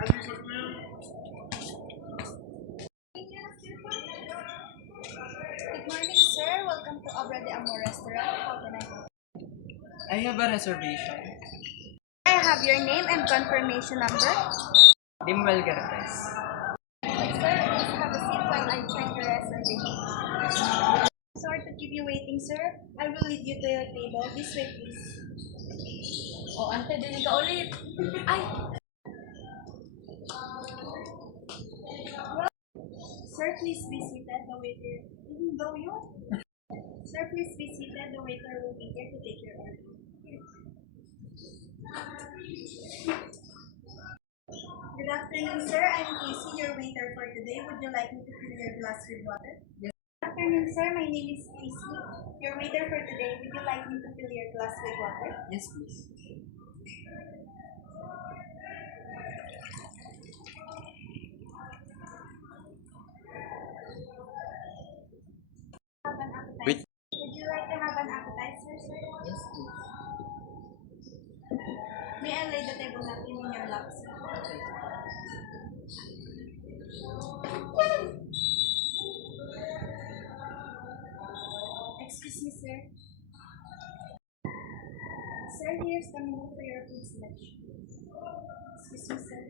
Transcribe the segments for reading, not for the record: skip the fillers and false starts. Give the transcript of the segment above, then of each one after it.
Good morning, sir. Welcome to Obra de Amor Restaurant. How can I help? I have a reservation. I have your name and confirmation number. Dimbal Garapes. Sir, please have a seat while I check the reservation. Sorry to keep you waiting, sir. I will lead you to your table. This way, please. Oh, ante, din ka ulit. Ay! Sir, please be seated. The waiter. Sir, please be seated. The waiter will be here to take your order. Good afternoon, sir. I'm Casey, your waiter for today. Would you like me to fill your glass with water? Yes. Good afternoon, sir. My name is Casey, your waiter for today. Would you like me to fill your glass with water? Yes, please. Have an appetizer. Wait. Would you like to have an appetizer, sir? Yes, please. May I lay the table napkin in your lap, sir? Excuse me, sir. Sir, here's the menu for your food selection. Excuse me, sir.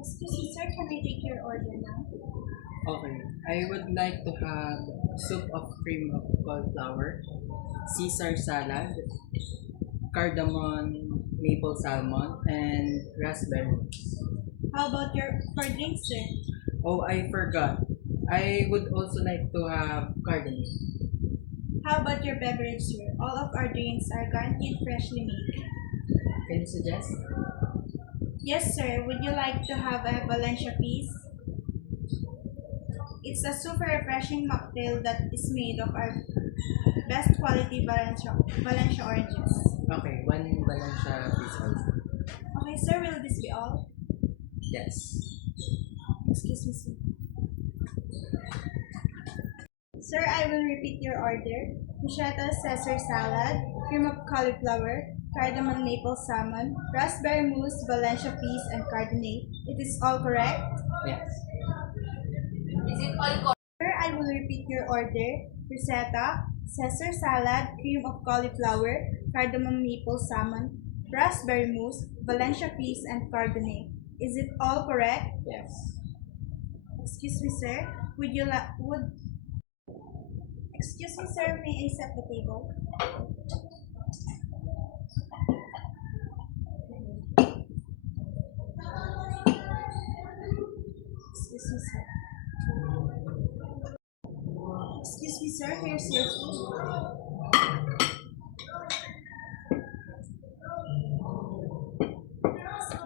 Excuse me, sir. Can I take your order now? Okay. I would like to have soup of cream of cauliflower, Caesar salad, cardamom maple salmon, and raspberry. How about your for drinks, sir? Oh, I forgot. I would also like to have cardamom. How about your beverage, sir? All of our drinks are guaranteed freshly made. Can you suggest? Yes, sir. Would you like to have a Valencia piece? It's a super refreshing mocktail that is made of our best quality Valencia oranges. Okay, one Valencia please also. Okay, sir. Will this be all? Yes. Excuse me, sir. Sir, I will repeat your order. Bruschetta Caesar salad, cream of cauliflower, cardamom maple salmon, raspberry mousse, Valencia peas, and cardamom. It is all correct? Yes. Is it all correct? Sir, I will repeat your order. Bruschetta Caesar salad, cream of cauliflower, cardamom maple salmon, raspberry mousse, Valencia peas, and cardamom. Is it all correct? Yes. Excuse me, sir. Excuse me, sir. May I set the table? Excuse me, sir. Excuse me, sir. Here's your food.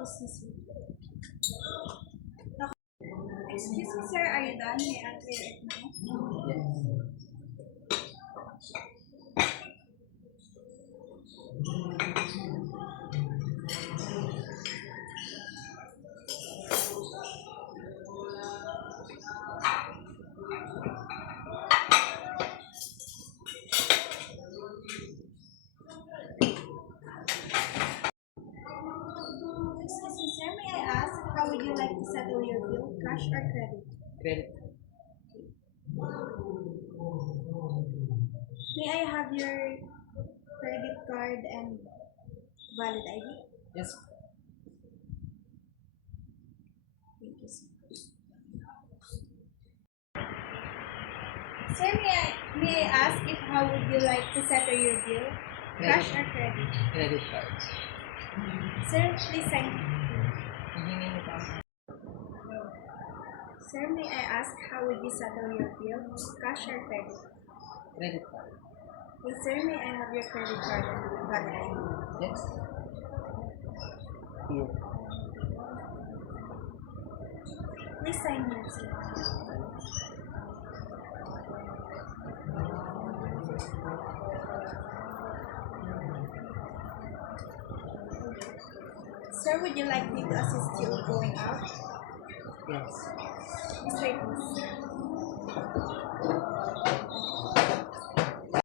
Excuse me, sir. Excuse me, sir. Are you done? May I clear it now? Yes. Excuse me, sir. May I ask how would you like to settle your bill? Cash or credit? Credit. May I have your credit card and valid ID? Yes. Thank you, sir. Sir, may I ask if how would you like to settle your bill? Cash or credit? Credit card. Sir, please sign. Hihingi mo pa. Sir, may I ask how would you settle your bill? Cash or credit? Credit card. Hey, sir, may I have your credit card and valid ID? Yes. Here. Please sign here, sir. Sir, would you like me to assist you going out? Yes. This way, please.